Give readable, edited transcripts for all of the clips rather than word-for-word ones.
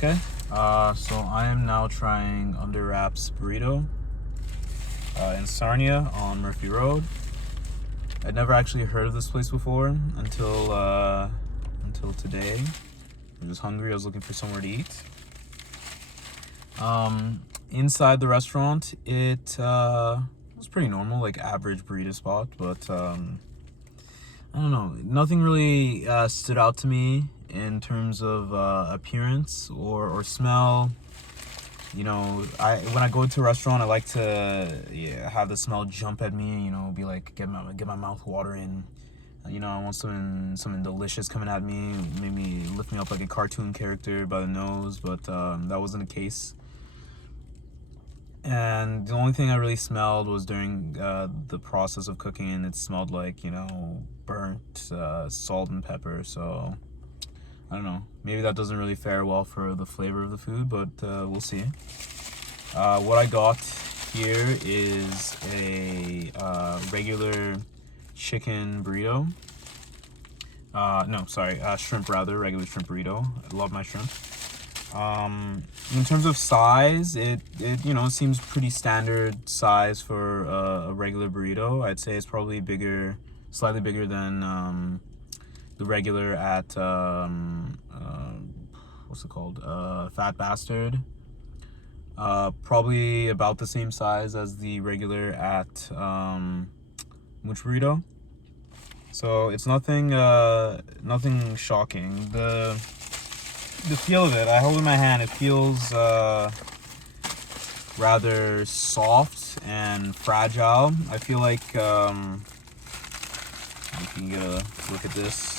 Okay, so I am now trying Under Wraps Burrito in Sarnia on Murphy Road. I'd never actually heard of this place before until today. I was hungry. I was looking for somewhere to eat. Inside the restaurant, it was pretty normal, like average burrito spot, but I don't know. Nothing really stood out to me in terms of appearance or smell. You know, when I go to a restaurant, I like to have the smell jump at me. You know, be like get my mouth watering. You know, I want something delicious coming at me, maybe lift me up like a cartoon character by the nose. But that wasn't the case. And the only thing I really smelled was during the process of cooking, and it smelled like, you know, burnt salt and pepper. So I don't know, maybe that doesn't really fare well for the flavor of the food, but we'll see. What I got here is a regular chicken burrito. Shrimp rather, regular shrimp burrito. I love my shrimp. In terms of size, it you know, seems pretty standard size for a regular burrito. I'd say it's probably bigger, slightly bigger than the regular at what's it called? Fat Bastard. Probably about the same size as the regular at Much Burrito. So it's nothing shocking. The feel of it, I hold it in my hand, it feels rather soft and fragile. I feel like you can get a look at this.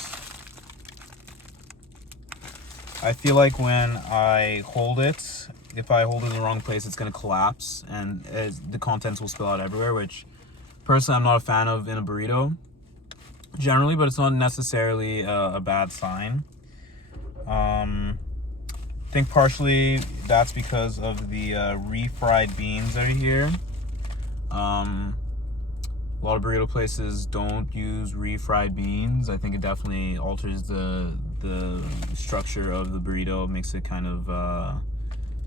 I feel like when I hold it, if I hold it in the wrong place, it's gonna collapse and the contents will spill out everywhere, which personally I'm not a fan of in a burrito generally, but it's not necessarily a bad sign. I think partially that's because of the refried beans that are here. A lot of burrito places don't use refried beans. I think it definitely alters the structure of the burrito, makes it kind of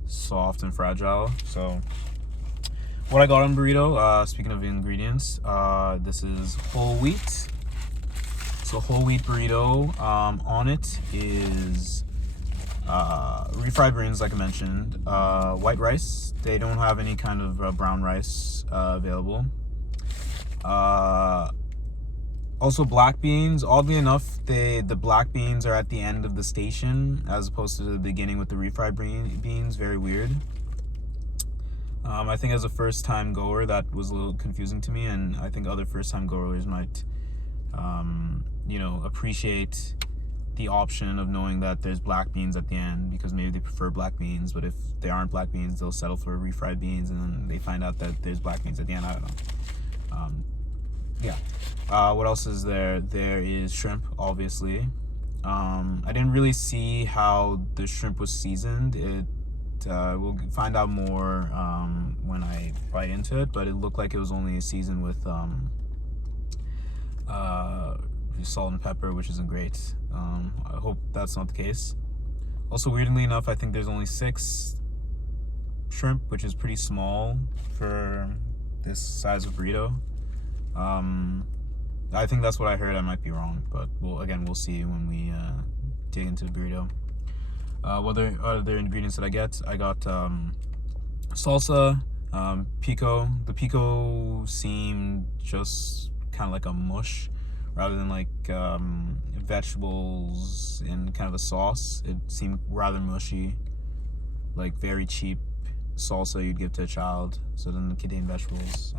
soft and fragile. So what I got on burrito, speaking of ingredients, this is whole wheat. So whole wheat burrito, on it is refried beans, like I mentioned, white rice. They don't have any kind of brown rice available. Also black beans. Oddly enough, the black beans are at the end of the station as opposed to the beginning with the refried beans. Very weird. I think as a first time goer that was a little confusing to me, and I think other first time goers might you know, appreciate the option of knowing that there's black beans at the end because maybe they prefer black beans, but if they aren't black beans, they'll settle for refried beans, and then they find out that there's black beans at the end. I don't know. What else is there? There is shrimp, obviously. I didn't really see how the shrimp was seasoned. We'll find out more when I bite into it, but it looked like it was only seasoned with salt and pepper, which isn't great. I hope that's not the case. Also, weirdly enough, I think there's only 6 shrimp, which is pretty small for this size of burrito. I think that's what I heard. I might be wrong, but we'll see when we dig into the burrito. What other ingredients did I get? I got salsa, pico. The pico seemed just kind of like a mush rather than like vegetables in kind of a sauce. It seemed rather mushy, like very cheap salsa you'd give to a child, so it didn't contain vegetables.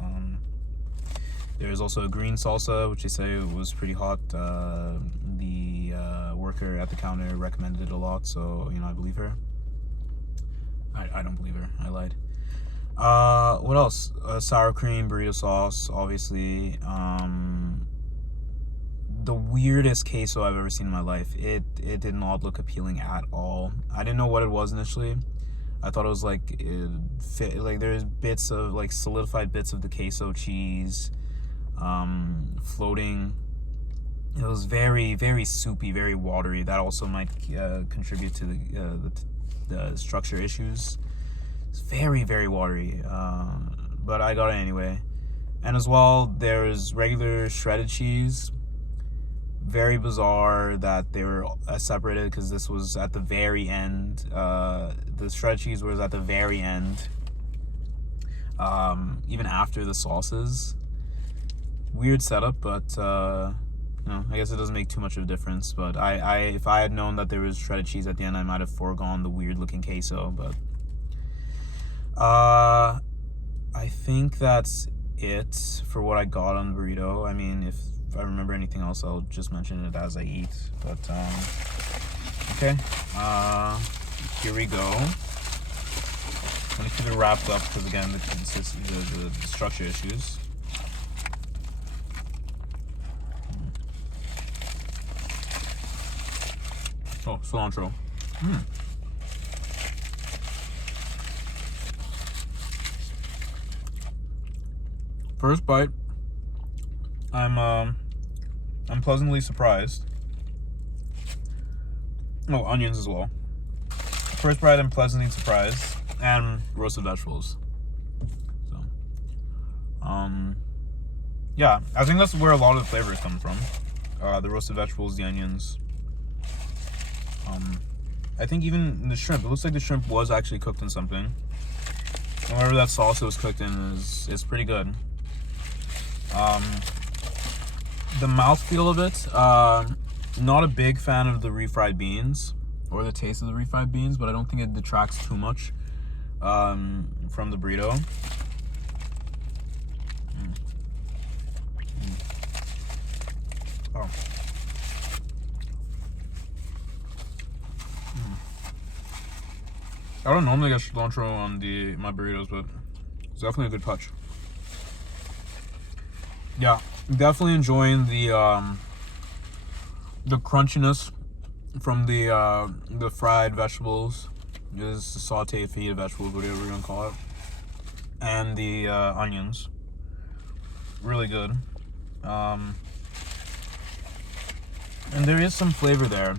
There's also a green salsa, which they say was pretty hot. The worker at the counter recommended it a lot, so, you know, I believe her. I don't believe her, I lied. What else? Sour cream, burrito sauce, obviously. The weirdest queso I've ever seen in my life. It did not look appealing at all. I didn't know what it was initially. I thought it was like there's bits of like solidified bits of the queso cheese floating It was very, very soupy, very watery. That also might contribute to the structure issues. It's very, very watery, but I got it anyway. And as well, there's regular shredded cheese. Very bizarre that they were separated, because this was at the very end. The shredded cheese was at the very end, even after the sauces. Weird setup, but I guess it doesn't make too much of a difference. But if I had known that there was shredded cheese at the end, I might have foregone the weird looking queso. But I think that's it for what I got on the burrito. I mean, if I remember anything else, I'll just mention it as I eat. But okay, here we go. I'm gonna keep it wrapped up because again, the structure issues. Oh, cilantro. First bite, I'm pleasantly surprised. Oh, onions as well. First bite, I'm pleasantly surprised, and roasted vegetables. So, yeah, I think that's where a lot of the flavors come from. The roasted vegetables, the onions. I think even the shrimp. It looks like the shrimp was actually cooked in something. Whatever that salsa was cooked in is pretty good. The mouthfeel of it, not a big fan of the refried beans or the taste of the refried beans, but I don't think it detracts too much from the burrito. Oh. I don't normally get cilantro on my burritos, but it's definitely a good touch. Yeah, definitely enjoying the crunchiness from the fried vegetables, just the sauteed fajita vegetables, whatever you're gonna call it, and the onions. Really good. And there is some flavor there.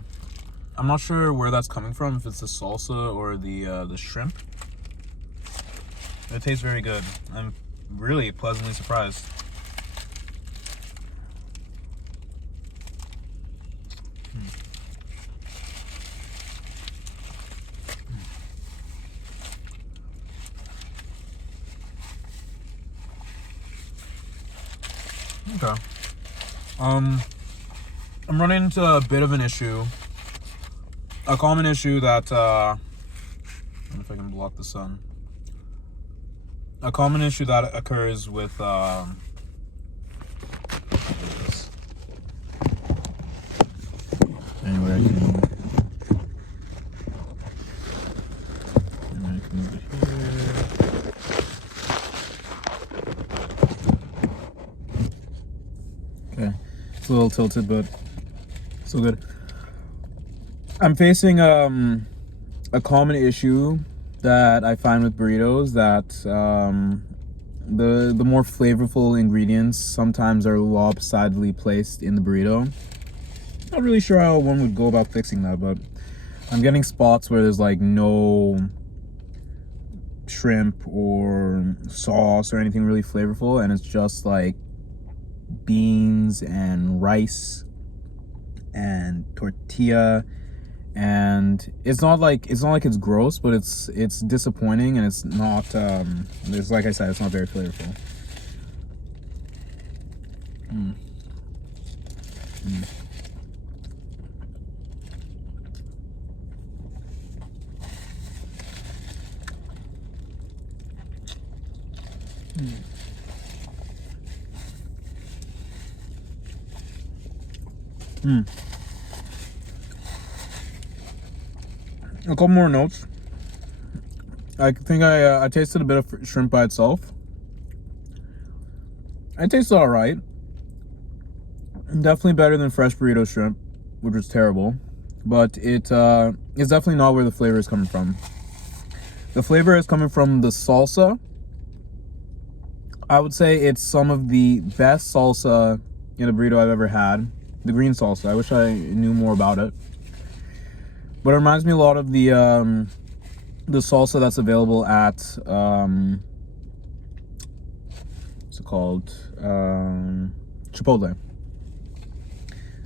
I'm not sure where that's coming from, if it's the salsa or the shrimp. It tastes very good. I'm really pleasantly surprised. Okay. I'm running into a bit of an issue. A common issue that, I don't know if I can block the sun. A common issue that occurs with, anyway, I can move it here. Okay, it's a little tilted, but still good. I'm facing a common issue that I find with burritos, that the more flavorful ingredients sometimes are lopsidedly placed in the burrito. Not really sure how one would go about fixing that, but I'm getting spots where there's like no shrimp or sauce or anything really flavorful, and it's just like beans and rice and tortilla. And it's not like it's gross, but it's disappointing, and it's not there's, like I said, it's not very flavorful. A couple more notes. I think I tasted a bit of shrimp by itself. It tastes all right. Definitely better than fresh burrito shrimp, which was terrible. But it's definitely not where the flavor is coming from. The flavor is coming from the salsa. I would say it's some of the best salsa in a burrito I've ever had. the green salsa. I wish I knew more about it. But it reminds me a lot of the salsa that's available at what's it called? Chipotle.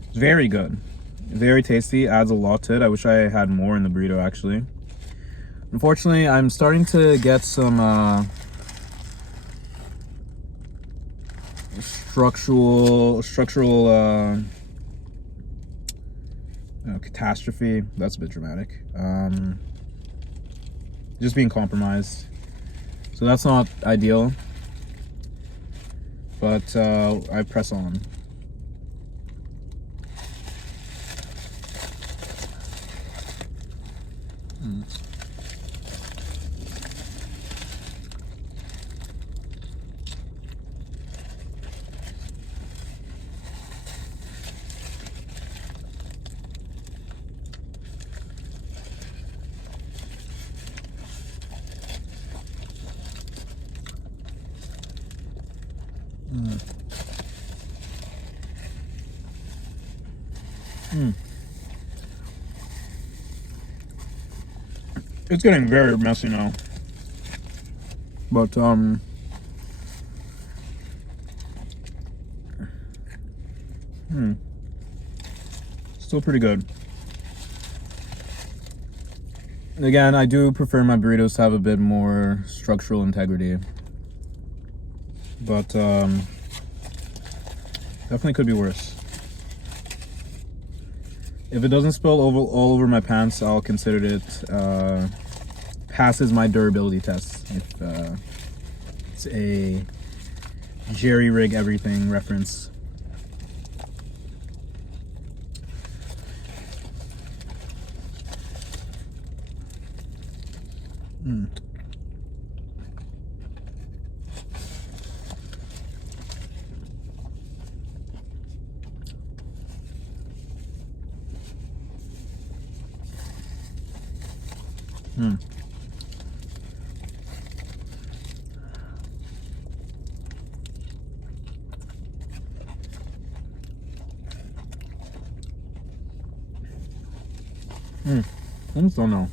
It's very good. Very tasty, adds a lot to it. I wish I had more in the burrito actually. Unfortunately, I'm starting to get some structural catastrophe. That's a bit dramatic. Just being compromised. So that's not ideal. But I press on. It's getting very messy now, but still pretty good. Again, I do prefer my burritos to have a bit more structural integrity, but definitely could be worse. If it doesn't spill all over my pants, I'll consider it passes my durability test. If it's a jerry rig everything reference. Almost don't know.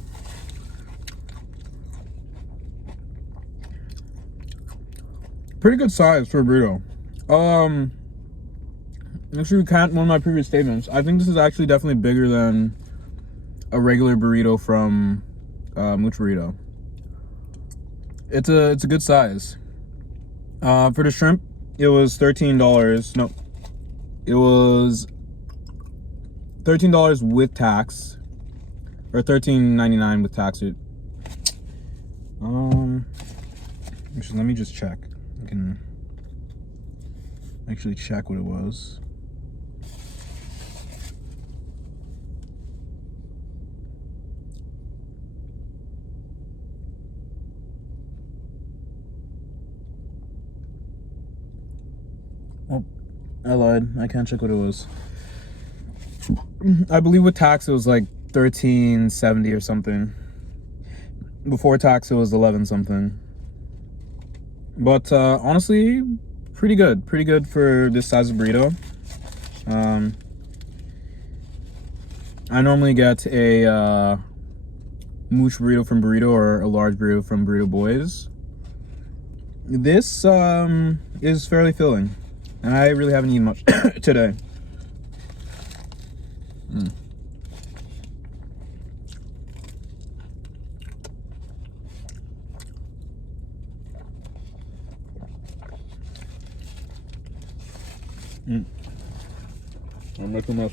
Pretty good size for a burrito. Actually, one of my previous statements. I think this is actually definitely bigger than a regular burrito from Much Burrito. It's a good size. For the shrimp, it was $13. No, it was $13 with tax, or $13.99 with tax. Actually, let me just check. I can actually check what it was. Oh, I lied. I can't check what it was. I believe with tax it was like $13.70 or something. Before tax it was $11 something. But honestly, pretty good. Pretty good for this size of burrito. I normally get a mooch burrito from Burrito or a large burrito from Burrito Boys. This is fairly filling, and I really haven't eaten much today. I'm making this.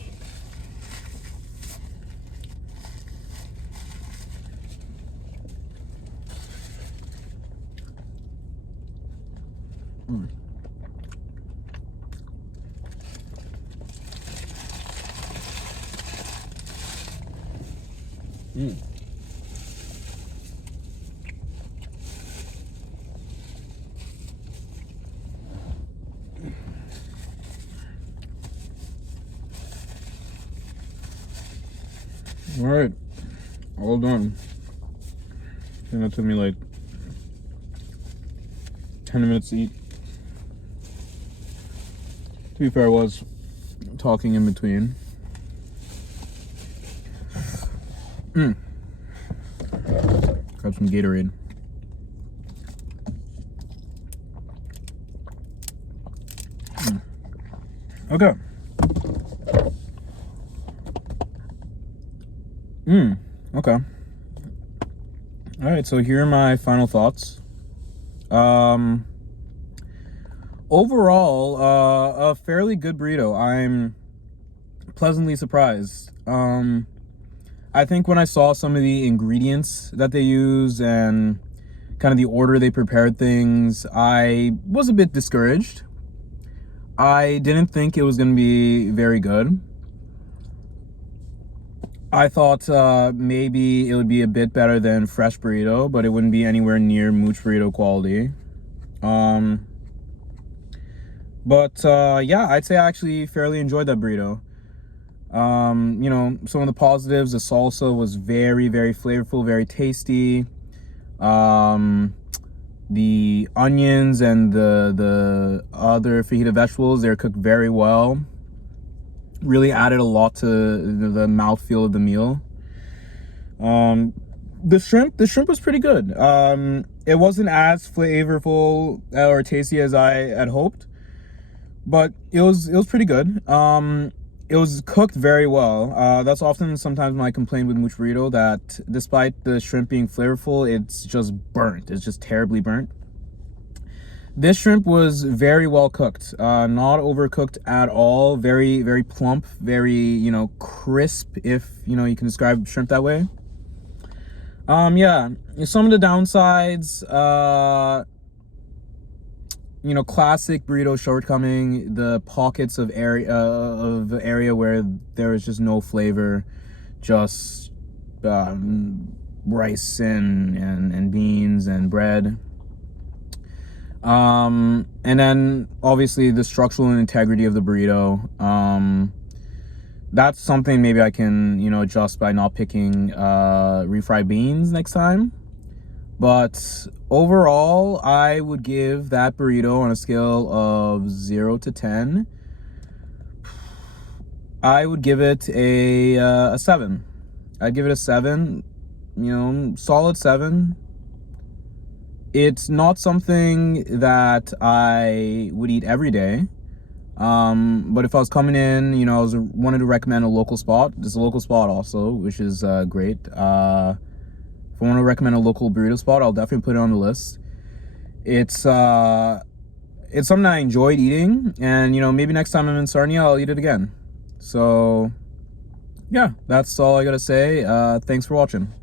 All right, all done. I think that took me like 10 minutes to eat. To be fair, it was talking in between. Grab some Gatorade. Okay. Okay. All right, so here are my final thoughts. Overall, a fairly good burrito. I'm pleasantly surprised. I think when I saw some of the ingredients that they use and kind of the order they prepared things, I was a bit discouraged. I didn't think it was going to be very good. I thought maybe it would be a bit better than fresh burrito, but it wouldn't be anywhere near mooch burrito quality. Yeah, I'd say I actually fairly enjoyed that burrito. You know, some of the positives, the salsa was very, very flavorful, very tasty. The onions and the other fajita vegetables, they're cooked very well. Really added a lot to the mouthfeel of the meal. The shrimp was pretty good. It wasn't as flavorful or tasty as I had hoped, but it was pretty good. It was cooked very well. That's often sometimes my complaint with mooch burrito, that despite the shrimp being flavorful, it's just burnt. It's just terribly burnt. This shrimp was very well cooked, not overcooked at all. Very, very plump, very, you know, crisp, if, you know, you can describe shrimp that way. Yeah, some of the downsides, you know, classic burrito shortcoming, the pockets of area where there is just no flavor, just rice and beans and bread. And then obviously the structural integrity of the burrito. That's something maybe I can, you know, adjust by not picking refried beans next time. But overall, I would give that burrito, on a scale of 0 to 10, I would give it a 7. I'd give it a 7, you know, solid 7. It's not something that I would eat every day. But if I was coming in, you know, wanted to recommend a local spot. There's a local spot also, which is great. If I want to recommend a local burrito spot, I'll definitely put it on the list. It's something I enjoyed eating, and, you know, maybe next time I'm in Sarnia, I'll eat it again. So yeah, that's all I gotta say. Thanks for watching.